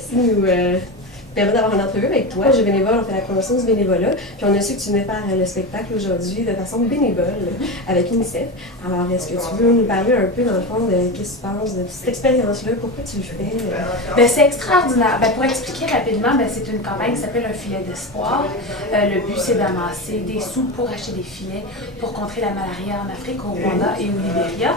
merci de nous permettre d'avoir une entrevue avec toi. Je suis bénévole, on fait la promotion du bénévolat. Puis on a su que tu venais faire le spectacle aujourd'hui de façon bénévole avec UNICEF. Alors, est-ce que tu veux nous parler un peu, dans le fond, de qu'est-ce que tu penses de cette expérience-là? Pourquoi tu le fais? Ben, c'est extraordinaire. Ben, pour expliquer rapidement, ben, c'est une campagne qui s'appelle Un filet d'espoir. Le but, c'est d'amasser des sous pour acheter des filets pour contrer la malaria en Afrique, au Rwanda et au Libéria.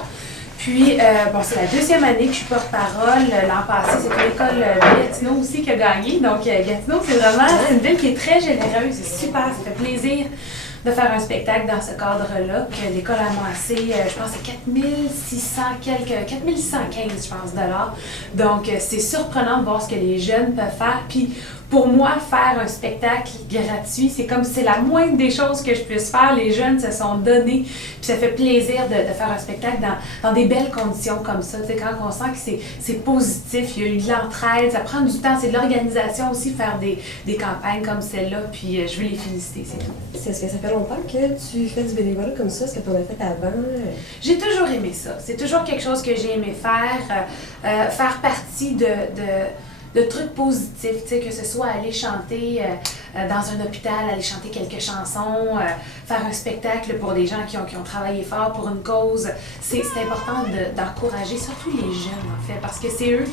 Puis, bon, c'est la deuxième année que je suis porte-parole. L'an passé, c'était l'école de Gatineau aussi qui a gagné. Donc, Gatineau, c'est vraiment une ville qui est très généreuse. C'est super, ça fait plaisir de faire un spectacle dans ce cadre-là. Que l'école a amassé, je pense, c'est 4115, je pense, dollars. Donc, c'est surprenant de voir ce que les jeunes peuvent faire. Puis, pour moi, faire un spectacle gratuit, c'est comme c'est la moindre des choses que je puisse faire. Les jeunes se sont donnés, puis ça fait plaisir de faire un spectacle dans des belles conditions comme ça. Tu sais, quand on sent que c'est positif, il y a eu de l'entraide, ça prend du temps, c'est de l'organisation aussi, faire des campagnes comme celle-là, puis je veux les féliciter, c'est tout. Est-ce que ça fait longtemps que tu fais du bénévolat comme ça? Est-ce que tu en as fait avant? J'ai toujours aimé ça. C'est toujours quelque chose que j'ai aimé faire. Faire partie de trucs positifs, tu sais, que ce soit aller chanter dans un hôpital, aller chanter quelques chansons, faire un spectacle pour des gens qui ont travaillé fort pour une cause. C'est important d'encourager surtout les jeunes, en fait, parce que c'est eux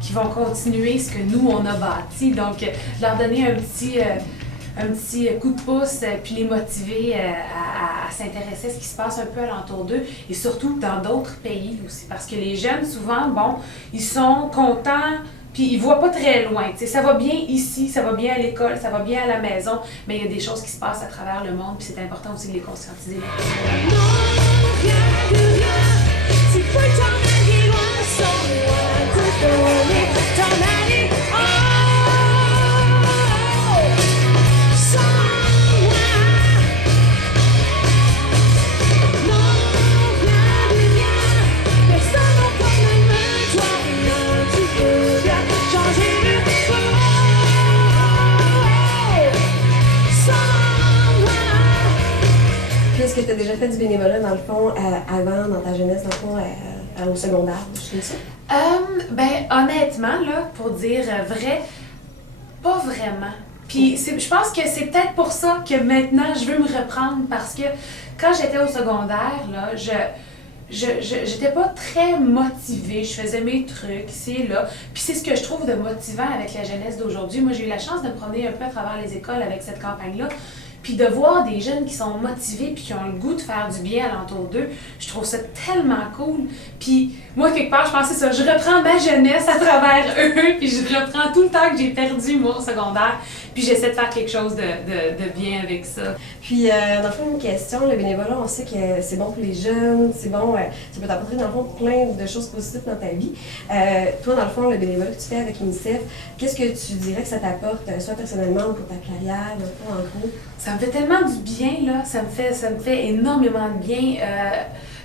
qui vont continuer ce que nous, on a bâti. Donc, leur donner un petit coup de pouce, puis les motiver à s'intéresser à ce qui se passe un peu alentour d'eux, et surtout dans d'autres pays aussi, parce que les jeunes, souvent, bon, ils sont contents, puis ils voient pas très loin. Tu sais, ça va bien ici, ça va bien à l'école, ça va bien à la maison, mais il y a des choses qui se passent à travers le monde, puis c'est important aussi de les conscientiser. Est-ce que tu as déjà fait du bénévolat, dans le fond, avant, dans ta jeunesse, dans le fond, au secondaire, des choses comme ça? Ben, honnêtement, là, pour dire vrai, pas vraiment. Puis je pense que c'est peut-être pour ça que maintenant, je veux me reprendre, parce que quand j'étais au secondaire, là, j'étais pas très motivée, je faisais mes trucs ici et là. Puis c'est ce que je trouve de motivant avec la jeunesse d'aujourd'hui. Moi, j'ai eu la chance de me promener un peu à travers les écoles avec cette campagne-là. Puis de voir des jeunes qui sont motivés puis qui ont le goût de faire du bien alentour d'eux, je trouve ça tellement cool. Puis moi, quelque part, je pensais ça, je reprends ma jeunesse à travers eux, puis je reprends tout le temps que j'ai perdu, moi, au secondaire, puis j'essaie de faire quelque chose de bien avec ça. Puis, dans le fond, une question, le bénévolat, on sait que c'est bon pour les jeunes, c'est bon, ça peut t'apporter, dans le fond, plein de choses positives dans ta vie. Toi, dans le fond, le bénévolat que tu fais avec UNICEF, qu'est-ce que tu dirais que ça t'apporte, soit personnellement ou pour ta carrière, dans le fond, en gros? Ça me fait tellement du bien, là, ça me fait énormément de bien.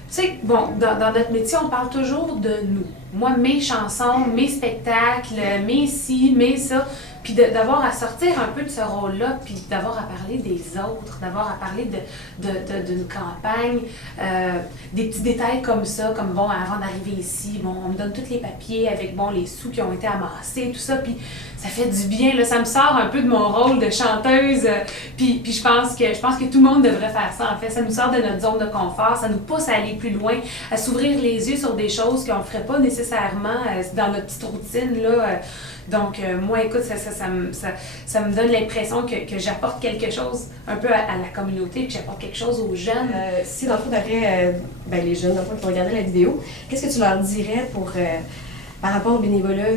Tu sais, bon, dans notre métier, on parle toujours de nous. Moi, mes chansons, mes spectacles, mes ci, mes ça. Puis d'avoir à sortir un peu de ce rôle-là, puis d'avoir à parler des autres, d'avoir à parler d'une campagne, des petits détails comme ça, comme bon, avant d'arriver ici, bon, on me donne tous les papiers avec bon, les sous qui ont été amassés, tout ça, puis ça fait du bien, là, ça me sort un peu de mon rôle de chanteuse, puis je pense que tout le monde devrait faire ça, en fait, ça nous sort de notre zone de confort, ça nous pousse à aller plus loin, à s'ouvrir les yeux sur des choses qu'on ne ferait pas nécessairement dans notre petite routine, là. Donc, moi, écoute, ça me donne l'impression que j'apporte quelque chose un peu à la communauté, que j'apporte quelque chose aux jeunes. Si, dans le fond, t'aurais, les jeunes, dans le fond, qui vont regarder la vidéo, qu'est-ce que tu leur dirais par rapport au bénévolat,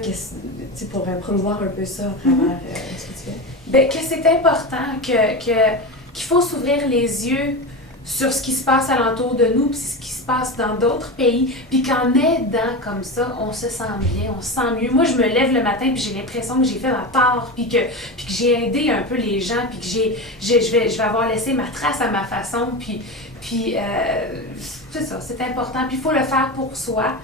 pour promouvoir un peu ça à travers ce que tu fais? Bien, que c'est important, qu'il faut s'ouvrir les yeux sur ce qui se passe alentour de nous, puis ce qui se passe dans d'autres pays, puis qu'en aidant comme ça, on se sent bien, on se sent mieux. Moi, je me lève le matin, puis j'ai l'impression que j'ai fait ma part, puis que j'ai aidé un peu les gens, puis que je vais avoir laissé ma trace à ma façon, puis c'est ça, c'est important. Puis il faut le faire pour soi,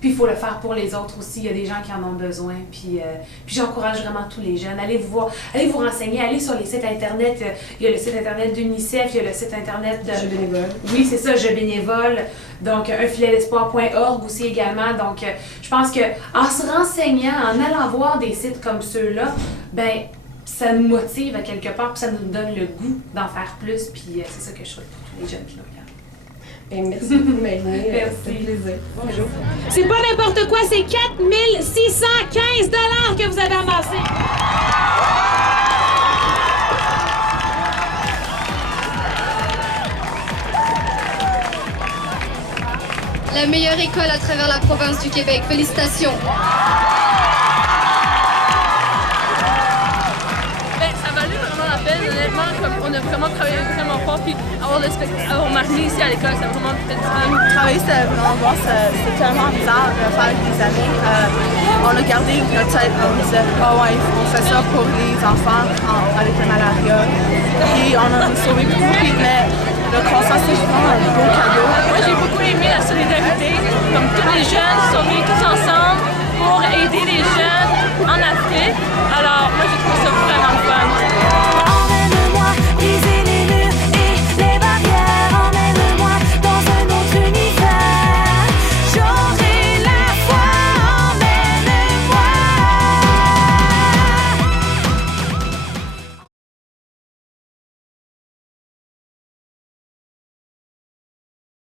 Puis il faut le faire pour les autres aussi. Il y a des gens qui en ont besoin. Puis j'encourage vraiment tous les jeunes. Allez vous voir, allez vous renseigner, allez sur les sites internet. Il y a le site internet d'UNICEF, il y a le site internet de... Je bénévole. Oui, c'est ça, Je bénévole. Donc, unfiletdespoir.org aussi également. Donc, je pense que en se renseignant, en allant voir des sites comme ceux-là, ben ça nous motive à quelque part, puis ça nous donne le goût d'en faire plus. Puis c'est ça que je souhaite pour tous les jeunes qui nous regardent. Et merci beaucoup, Marie. Merci. C'est un plaisir. Bonjour. C'est pas n'importe quoi, c'est 4 615 $ que vous avez amassé. La meilleure école à travers la province du Québec. Félicitations. Ben, ça valait vraiment la peine, honnêtement, comme on a vraiment travaillé vraiment fort, puis avoir Marie ici à l'école, ça a vraiment fait du bien. Travailler, c'était vraiment bon, c'était tellement bizarre de faire avec des amis. On a gardé notre tête, on disait, oh ouais, on fait ça pour les enfants avec le malaria. Puis on a sauvé beaucoup, mais le croissant, c'est vraiment un beau cadeau. Moi, j'ai beaucoup aimé la solidarité, comme tous les jeunes sont mis tous ensemble pour aider les jeunes en Afrique. Alors, moi, j'ai trouvé ça vraiment fun.